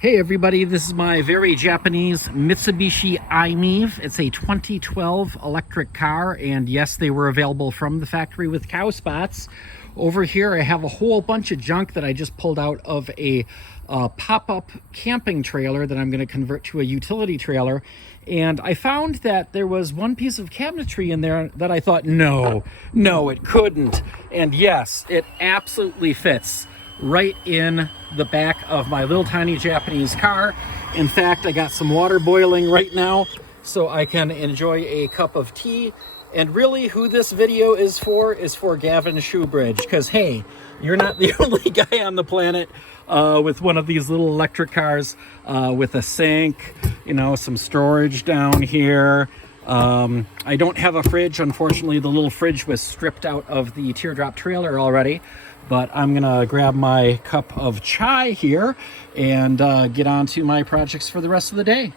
Hey everybody, this is my very Japanese Mitsubishi iMiEV. It's a 2012 electric car, and yes, they were available from the factory with cow spots. Over here I have a whole bunch of junk that I just pulled out of a pop-up camping trailer that I'm going to convert to a utility trailer. And I found that there was one piece of cabinetry in there that I thought, no, it couldn't. And yes, it absolutely fits right in the back of my little tiny Japanese car. In fact, I got some water boiling right now so I can enjoy a cup of tea. And really who this video is for Gavin Shoebridge, because hey, you're not the only guy on the planet with one of these little electric cars with a sink, you know, some storage down here. I don't have a fridge. Unfortunately, the little fridge was stripped out of the teardrop trailer already. But I'm gonna grab my cup of chai here and get on to my projects for the rest of the day.